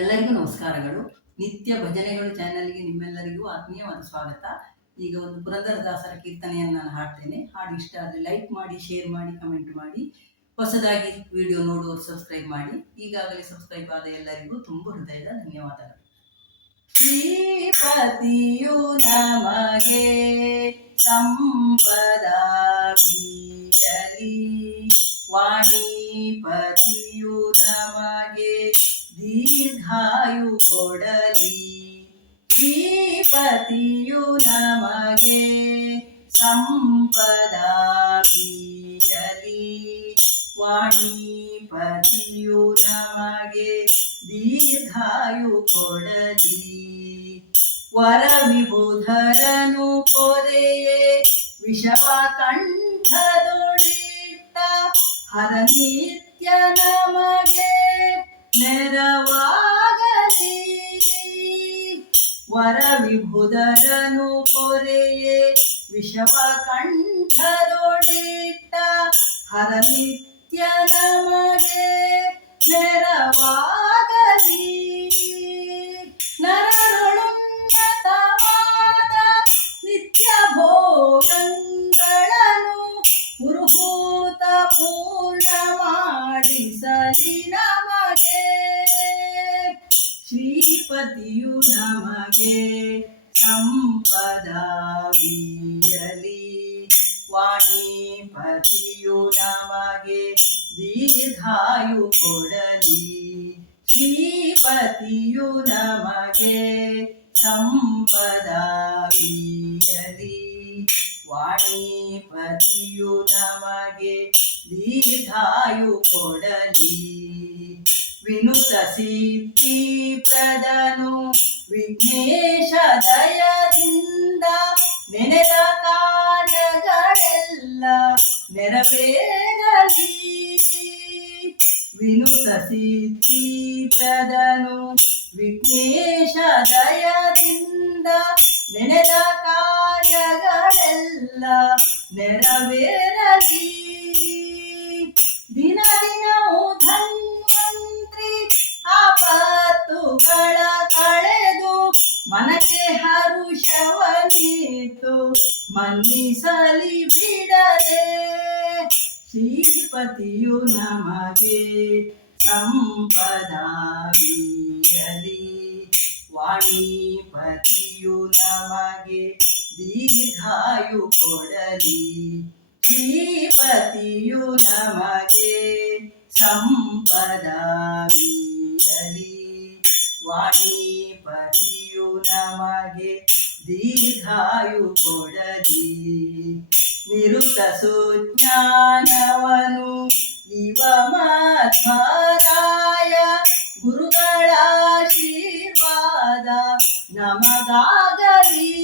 ಎಲ್ಲರಿಗೂ ನಮಸ್ಕಾರಗಳು. ನಿತ್ಯ ಭಜನೆಗಳು ಚಾನೆಲ್ಗೆ ನಿಮ್ಮೆಲ್ಲರಿಗೂ ಆತ್ಮೀಯವಾದ ಸ್ವಾಗತ. ಈಗ ಒಂದು ಪುರಂದರದಾಸರ ಕೀರ್ತನೆಯನ್ನು ನಾನು ಹಾಡ್ತೇನೆ. ಹಾಡು ಇಷ್ಟ ಆದರೆ ಲೈಕ್ ಮಾಡಿ, ಶೇರ್ ಮಾಡಿ, ಕಮೆಂಟ್ ಮಾಡಿ. ಹೊಸದಾಗಿ ವಿಡಿಯೋ ನೋಡುವವರು ಸಬ್ಸ್ಕ್ರೈಬ್ ಮಾಡಿ. ಈಗಾಗಲೇ ಸಬ್ಸ್ಕ್ರೈಬ್ ಆದ ಎಲ್ಲರಿಗೂ ತುಂಬ ಹೃದಯದ ಧನ್ಯವಾದಗಳು. ಶ್ರೀಪತಿಯು ನಮಗೆ ಸಂಪದಾಗಿರಲಿ, ವಾಣಿಪತಿಯು ನಮಗೆ ದೀರ್ಘಾಯು ಕೊಡಲಿ. ಶ್ರೀಪತಿಯು ನಮಗೆ ಸಂಪದಾಗಿರಲಿ, ವಾಣಿಪತಿಯು ನಮಗೆ ದೀರ್ಘಾಯು ಕೊಡಲಿ. ವರವಿಬುಧರನು ಪೊರೆಯೇ ವಿಷವ ಕಂಠದೊಳಿಟ್ಟ ಹರನಿತ್ಯ ನಮಗೆ ನೆರವಾಗಲಿ. ವರವಿಬುಧರನು ಪೊರೆಯೇ ವಿಷವ ಕಂಠದೊಳಿಟ್ಟ ಹರನಿತ್ಯ ನಮಗೆ ನೆರವಾಗಲಿ. ನರರುಳುನ್ನತವಾದ ನಿತ್ಯ ಭೋಗಗಳನ್ನು ಪುರುಹೂತ ಪೂರ್ಣ ಮಾಡಿಸಲಿ ನಮಗೆ. ಶ್ರೀಪತಿಯು ನಮಗೆ ಸಂಪದಾಗಿರಲಿ, ವಾಣಿಪತಿಯು ನಮಗೆ ದೀರ್ಘಾಯು ಕೊಡಲಿ. ಶ್ರೀಪತಿಯು ನಮಗೆ ಸಂಪದಾಗಿರಲಿ, ವಾಣಿಪತಿಯು ನಮಗೆ ದೀರ್ಘಾಯು ಕೊಡಲಿ. ವಿನುತ ಸಿದ್ಧಿ ಪ್ರದನು ವಿಘ್ನೇಶ ದಯದಿಂದ ನೆನೆದ ಕಾರ್ಯಗಳೆಲ್ಲ ನೆರವೇರಲಿ. ವಿನುತ ಸಿದ್ಧಿ ಪ್ರದನು ವಿಘ್ನೇಶ ದಯದಿಂದ ನೆನೆದ ಕಾರ್ಯಗಳೆಲ್ಲ ನೆರವೇರಲಿ. ದಿನ ದಿನವೂ ಧನ್ವಂತ್ರಿ ಆಪತ್ತುಗಳ ಕಳೆದು ಮನಕ್ಕೆ ಹರುಷವನಿತ್ತು ಮನ್ನಿಸಲಿ ಬಿಡದೆ. ಶ್ರೀಪತಿಯು ನಮಗೆ ಸಂಪದಾಗಿರಲಿ, ವಾಣಿಪತಿಯು ನಮಗೆ ದೀರ್ಘಾಯು ಕೊಡಲಿ. ಶ್ರೀಪತಿಯು ನಮಗೆ ಸಂಪದಾಗಿರಲಿ, ವಾಣಿಪತಿಯು ನಮಗೆ ದೀರ್ಘಾಯು ಕೊಡಲಿ. ನಿರುತ ಸುಜ್ಞಾನವನು ಇವ ಮಧ್ವರಾಯ ಗುರುಗಳ ಆಶೀರ್ವಾದ ನಮಗಾಗಲಿ.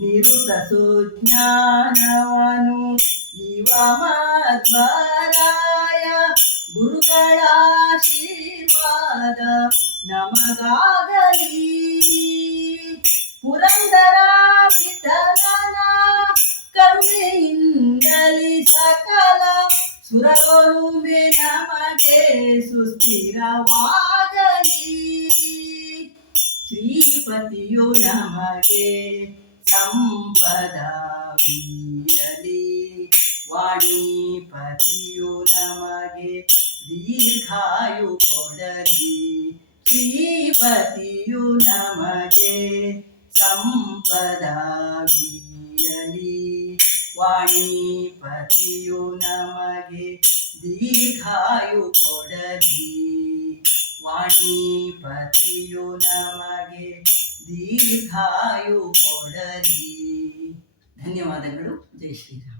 ನಿರುತ ಸುಜ್ಞಾನವನು ಇವ ಮಧ್ವರಾಯ ಗುರುಗಳ ಆಶೀರ್ವಾದ ನಮಗಾಗಲಿ. ಪುರಂದರ ವಿಠಲನ ಕರುಣೆಯಿಂದಲಿ ಸಕಲ ಸುರಗೊಲುಮೆ ನಮಗೆ ಸುಸ್ಥಿರವಾಗಲಿ. ಶ್ರೀಪತಿಯು ನಮಗೆ ಸಂಪದಾಗಿರಲಿ, ವಾಣಿಪತಿಯು ನಮಗೆ ದೀರ್ಘಾಯು ಕೊಡಲಿ. ಶ್ರೀಪತಿಯು ನಮಗೆ ಸಂಪದಾಗಿರಲಿ, ವಾಣಿಪತಿಯು ನಮಗೆ ದೀರ್ಘಾಯು ಕೊಡಲಿ. ವಾಣಿಪತಿಯು ನಮಗೆ ದೀರ್ಘಾಯು ಕೊಡಲಿ. ಧನ್ಯವಾದಗಳು. ಜೈ ಶ್ರೀರಾಮ್.